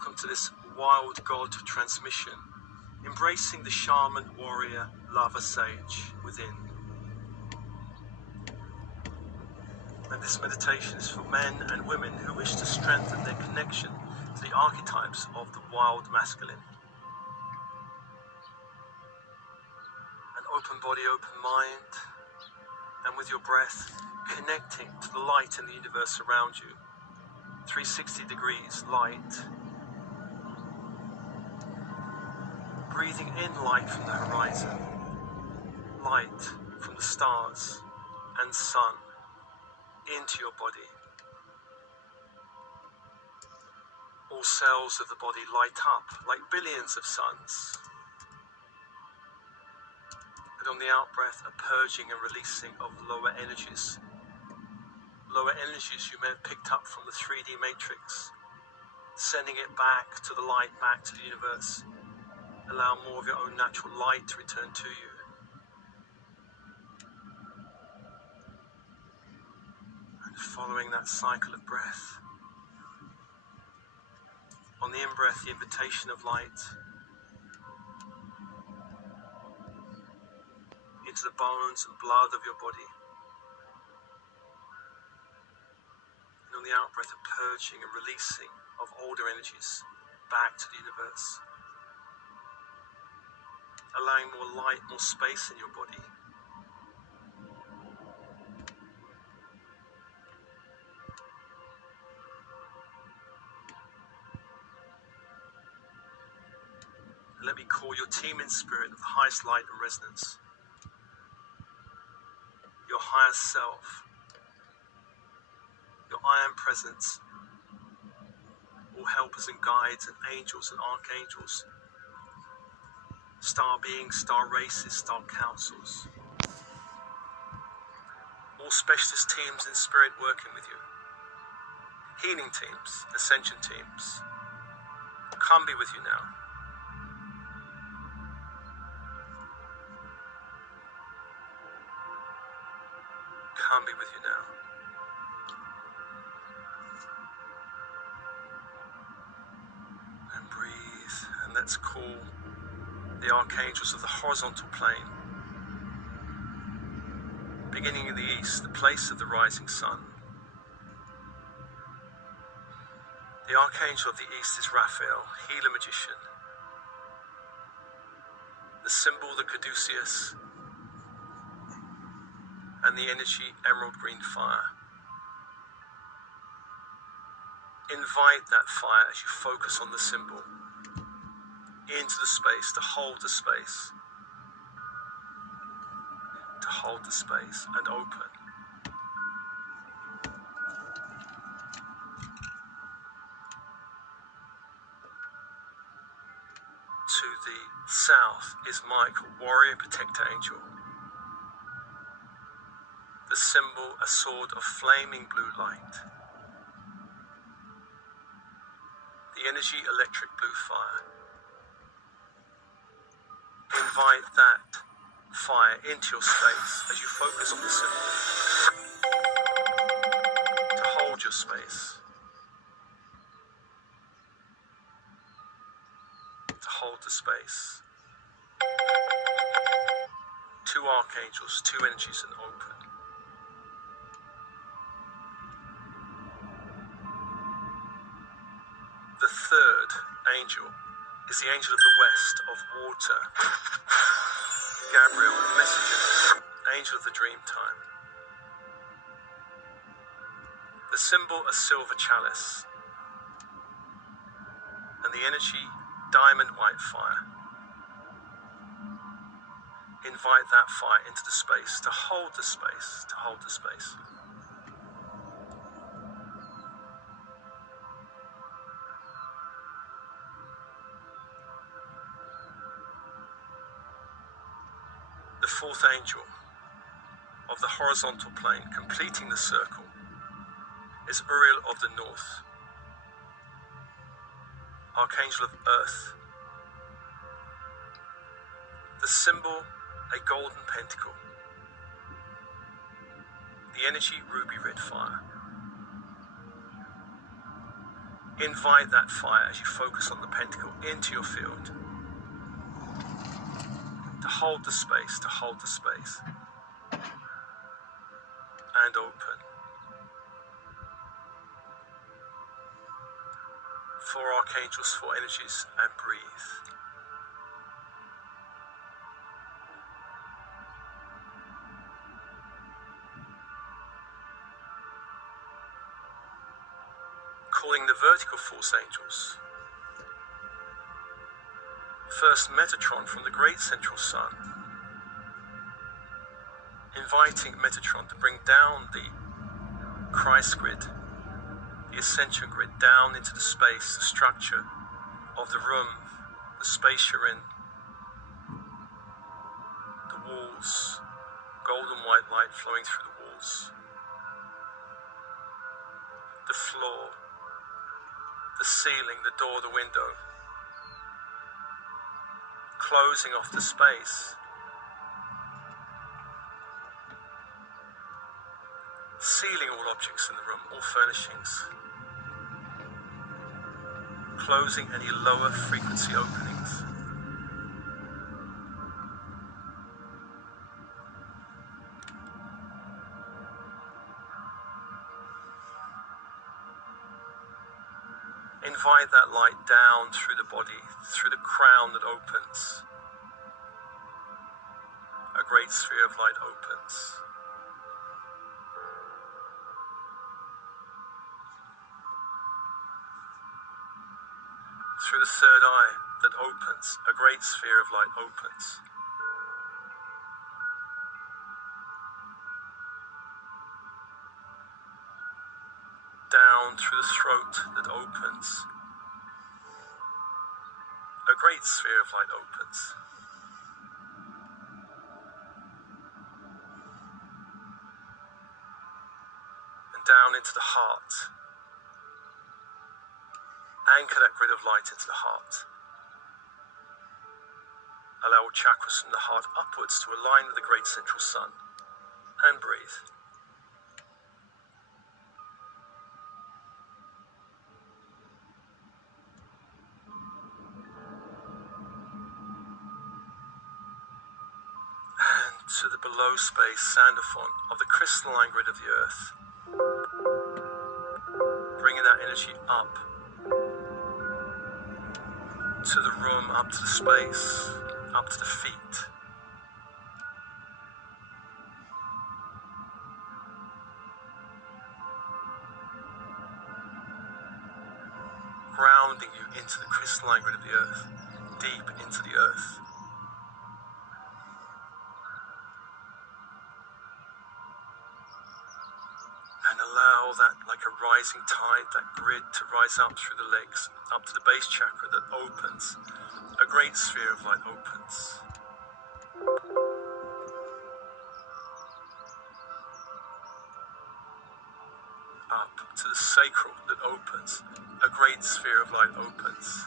welcome to this wild god transmission, embracing the shaman, warrior, lover, sage within. And this meditation is for men and women who wish to strengthen their connection to the archetypes of the wild masculine. An open body, open mind, and with your breath, connecting to the light in the universe around you. 360 degrees light. Breathing in light from the horizon, light from the stars and sun into your body. All cells of the body light up like billions of suns. And on the out-breath, a purging and releasing of lower energies. Lower energies you may have picked up from the 3D matrix, sending it back to the light, back to the universe. Allow more of your own natural light to return to you. And following that cycle of breath. On the in-breath, the invitation of light into the bones and blood of your body. And on the out-breath, a purging and releasing of older energies back to the universe. Allowing more light, more space in your body. And let me call your team in spirit of the highest light and resonance. Your higher self. Your I Am presence, all helpers and guides and angels and archangels, star beings, star races, star councils, all specialist teams in spirit working with you, healing teams, ascension teams, come be with you now. Come be with you now. And let's call the archangels of the horizontal plane, beginning in the east, the place of the rising sun. The archangel of the east is Raphael, healer magician. The symbol, the caduceus, and the energy, emerald green fire. Invite that fire as you focus on the symbol into the space, to hold the space, and open. To the south is Michael, warrior, protector, angel. The symbol, a sword of flaming blue light. The energy, electric blue fire. Invite that fire into your space as you focus on the symbol. To hold your space. To hold the space. Two archangels, two energies, and open. The third angel is the angel of the west of water. Gabriel, messenger, angel of the dream time. The symbol, a silver chalice. And the energy, diamond white fire. Invite that fire into the space, to hold the space, to hold the space. The fourth angel of the horizontal plane, completing the circle, is Uriel of the north, Archangel of earth. The symbol, a golden pentacle. The energy, ruby red fire. Invite that fire as you focus on the pentacle into your field. To hold the space, and open. 4 archangels, 4 energies, and breathe. Calling the vertical force angels. First Metatron from the great central sun. Inviting Metatron to bring down the Christ grid, the ascension grid, down into the space, the structure of the room, the space you're in, the walls, golden white light flowing through the walls, the floor, the ceiling, the door, the window, closing off the space, sealing all objects in the room, all furnishings, closing any lower frequency openings. Invite that light down through the body, through the crown that opens. A great sphere of light opens. Through the third eye that opens, a great sphere of light opens. Down through the throat that opens, a great sphere of light opens. And down into the heart. Anchor that grid of light into the heart. Allow all chakras from the heart upwards to align with the great central sun. And breathe. And to the below space Sandophon of the crystalline grid of the earth. Bringing that energy up. To the room, up to the space, up to the feet. Grounding you into the crystalline grid of the earth, deep into the earth. And allow that, like a rising tide, that grid to rise up through the legs, up to the base chakra that opens. A great sphere of light opens. Up to the sacral that opens. A great sphere of light opens.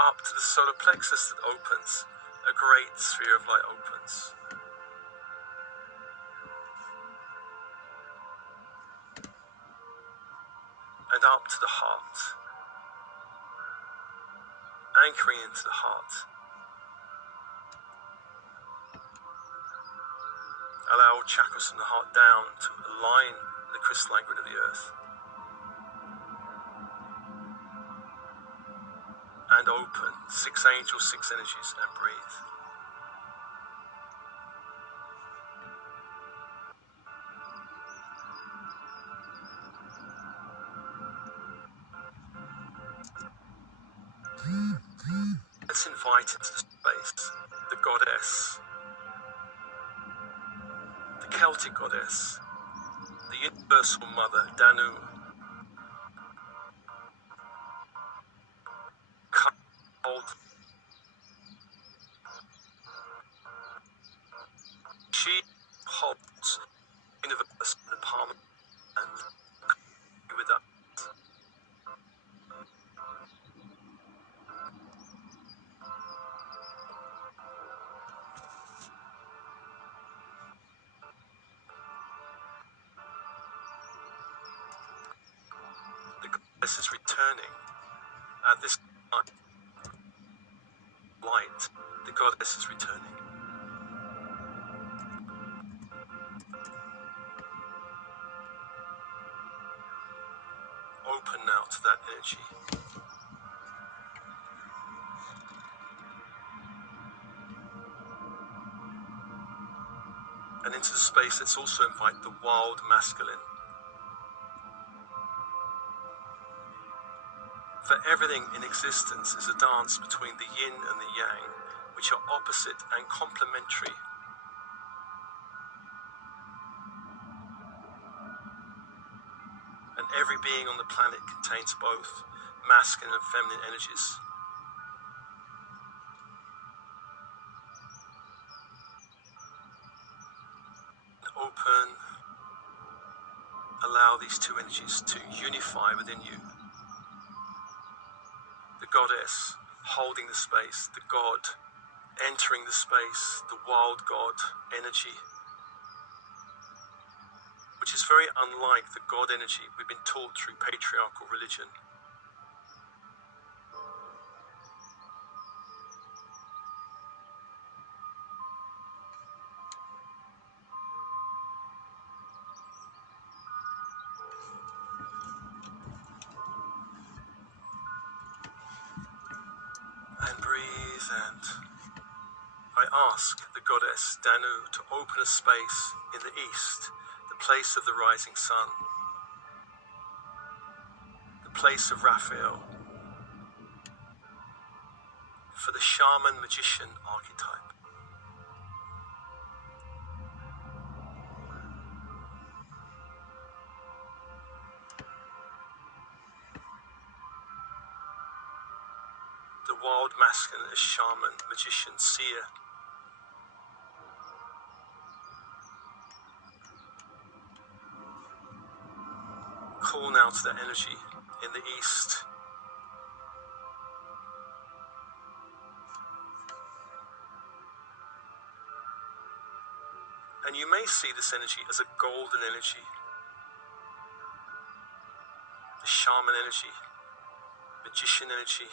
Up to the solar plexus that opens. A great sphere of light opens. And up to the heart. Anchoring into the heart. Allow all chakras from the heart down to align with the crystalline grid of the earth. And open. 6 angels, 6 energies, and breathe. Let's invite into the space the goddess, the Celtic goddess, the universal mother, Danu. Hold. She holds the universe in the palm of her hand with us. goddess is returning at this light. The goddess is returning. Open now to that energy. And into the space, let's also invite the wild masculine. For everything in existence is a dance between the yin and the yang, which are opposite and complementary. And every being on the planet contains both masculine and feminine energies. Open, allow these two energies to unify within you. The goddess holding the space, the god entering the space, the wild god energy, which is very unlike the god energy we've been taught through patriarchal religion. And breathe, and I ask the goddess Danu to open a space in the east, the place of the rising sun, the place of Raphael, for the shaman magician archetype. The wild masculine is shaman, magician, seer. Call now to that energy in the east. And you may see this energy as a golden energy, the shaman energy, magician energy.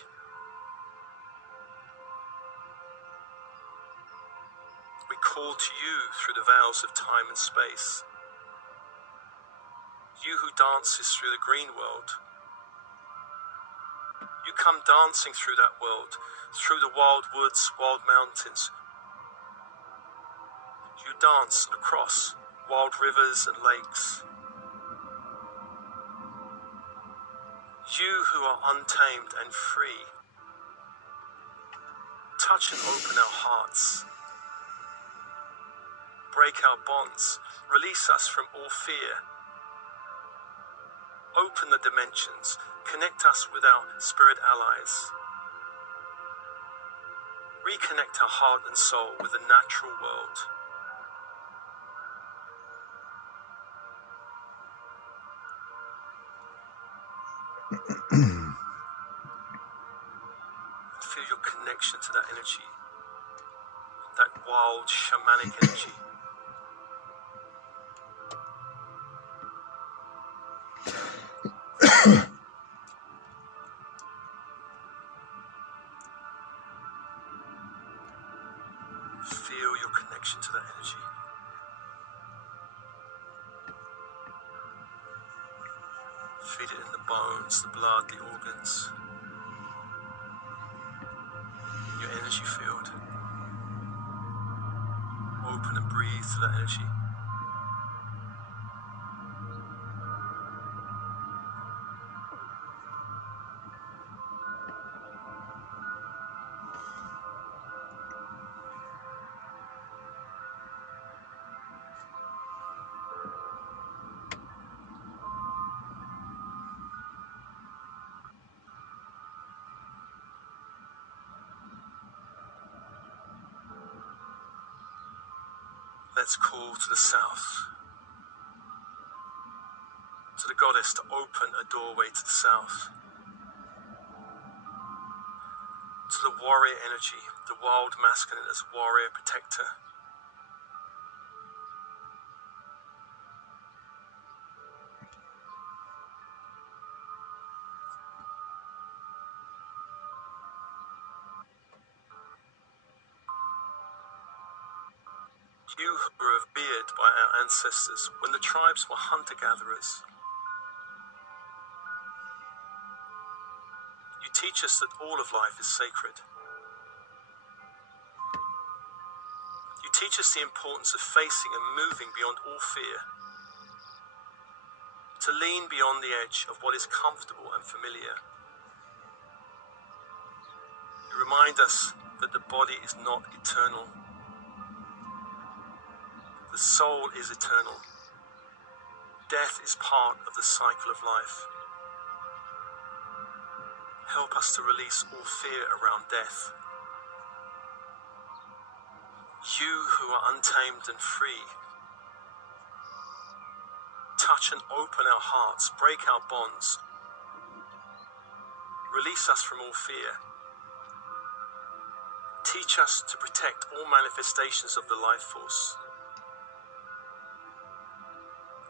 We call to you through the veils of time and space. You who dances through the green world. You come dancing through that world, through the wild woods, wild mountains. You dance across wild rivers and lakes. You who are untamed and free. Touch and open our hearts. Break our bonds. Release us from all fear. Open the dimensions. Connect us with our spirit allies. Reconnect our heart and soul with the natural world. Feel your connection to that energy, that wild shamanic energy. Feel your connection to that energy. Feel it in the bones, the blood, the organs. Your energy field. Open and breathe to that energy. Let's call to the south, to the goddess to open a doorway to the south, to the warrior energy, the wild masculine as warrior protector. You who were revered by our ancestors when the tribes were hunter-gatherers. You teach us that all of life is sacred. You teach us the importance of facing and moving beyond all fear, to lean beyond the edge of what is comfortable and familiar. You remind us that the body is not eternal. The soul is eternal. Death is part of the cycle of life. Help us to release all fear around death. You who are untamed and free, touch and open our hearts, break our bonds, release us from all fear. Teach us to protect all manifestations of the life force.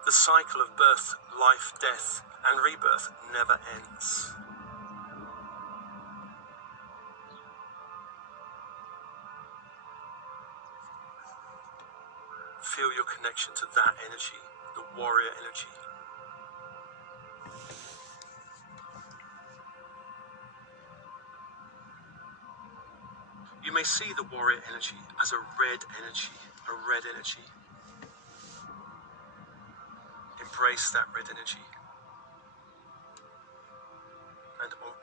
The cycle of birth, life, death, and rebirth never ends. Feel your connection to that energy, the warrior energy. You may see the warrior energy as a red energy, Embrace that red energy and open.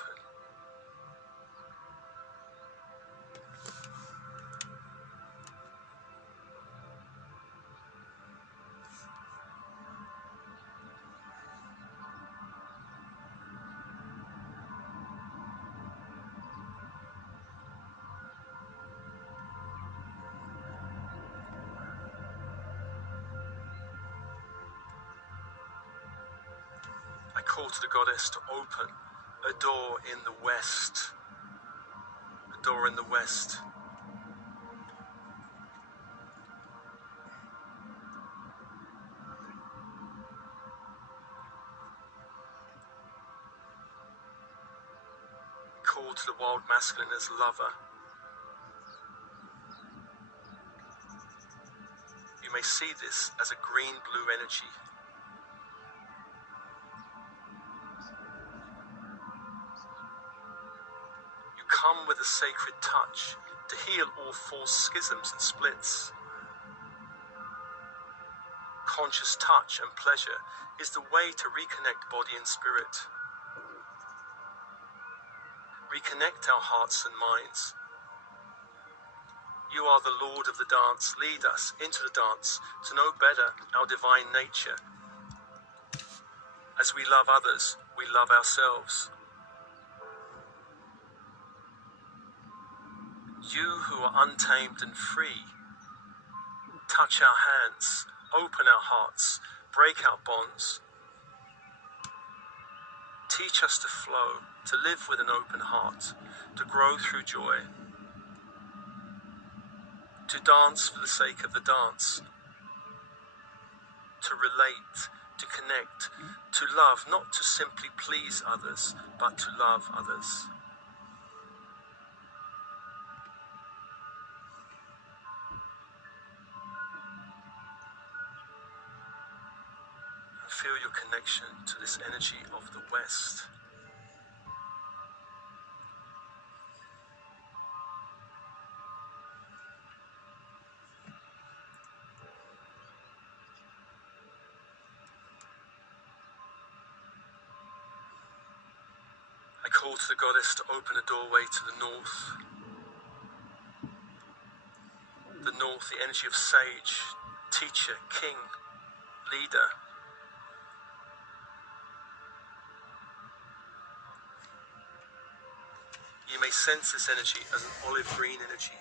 I call to the goddess to open a door in the west. A door in the west. Call to the wild masculine as lover. You may see this as a green-blue energy. Come with a sacred touch to heal all false schisms and splits. Conscious touch and pleasure is the way to reconnect body and spirit. Reconnect our hearts and minds. You are the Lord of the dance. Lead us into the dance to know better our divine nature. As we love others, we love ourselves. You who are untamed and free, touch our hands, open our hearts, break our bonds. Teach us to flow, to live with an open heart, to grow through joy, to dance for the sake of the dance, to relate, to connect, to love, not to simply please others, but to love others. Feel your connection to this energy of the West. I call to the goddess to open a doorway to the north. The north, the energy of sage, teacher, king, leader. You may sense this energy as an olive green energy.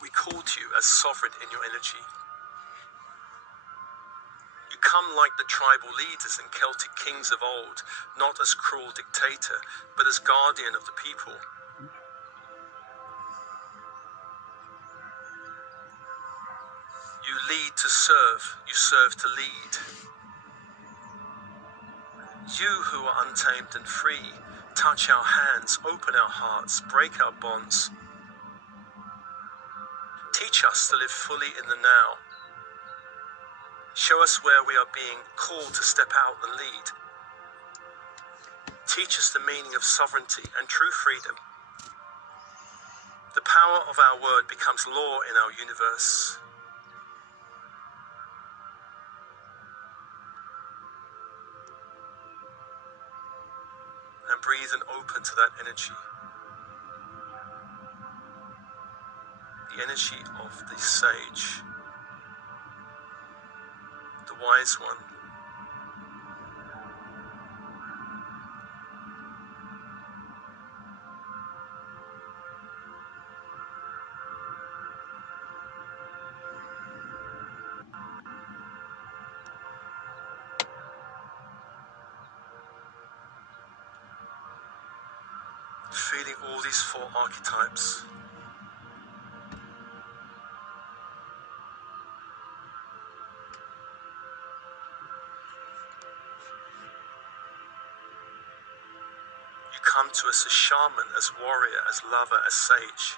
We call to you as sovereign in your energy. You come like the tribal leaders and Celtic kings of old, not as cruel dictator, but as guardian of the people. You lead to serve, you serve to lead. You who are untamed and free, Touch our hands, open our hearts, break our bonds. Teach us to live fully in the now. Show us where we are being called to step out and lead. Teach us the meaning of sovereignty and true freedom. The power of our word becomes law in our universe. And breathe and open to that energy. The energy of the sage, the wise one. Feeling all these four archetypes. You come to us as shaman, as warrior, as lover, as sage.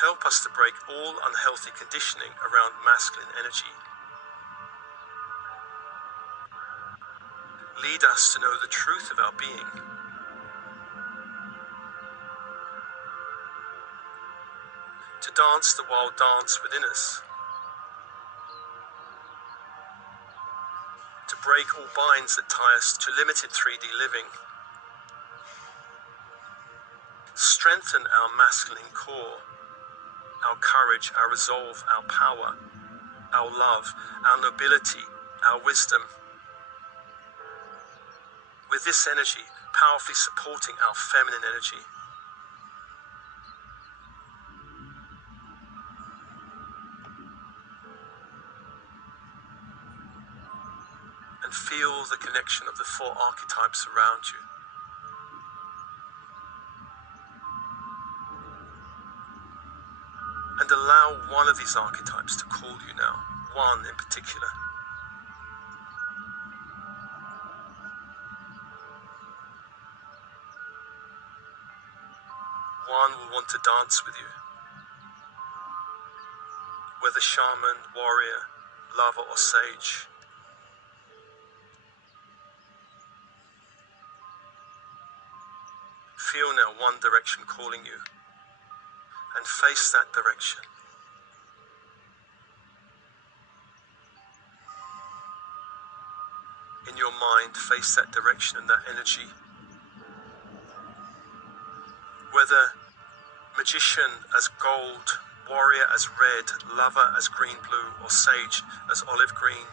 Help us to break all unhealthy conditioning around masculine energy. Lead us to know the truth of our being. To dance the wild dance within us. To break all binds that tie us to limited 3D living. Strengthen our masculine core, our courage, our resolve, our power, our love, our nobility, our wisdom. With this energy, powerfully supporting our feminine energy. And feel the connection of the four archetypes around you. And allow one of these archetypes to call you now, one in particular. One will want to dance with you. Whether shaman, warrior, lover or sage. Feel now one direction calling you, and face that direction. In your mind, face that direction and that energy. Whether magician as gold, warrior as red, lover as green blue, or sage as olive green,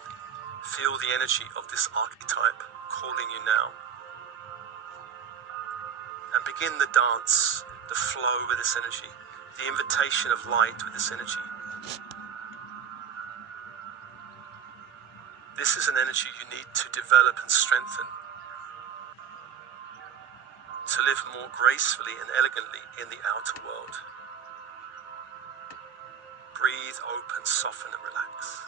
feel the energy of this archetype calling you now. And begin the dance, the flow with this energy, the invitation of light with this energy. This is an energy you need to develop and strengthen, to live more gracefully and elegantly in the outer world. Breathe, open, soften and relax.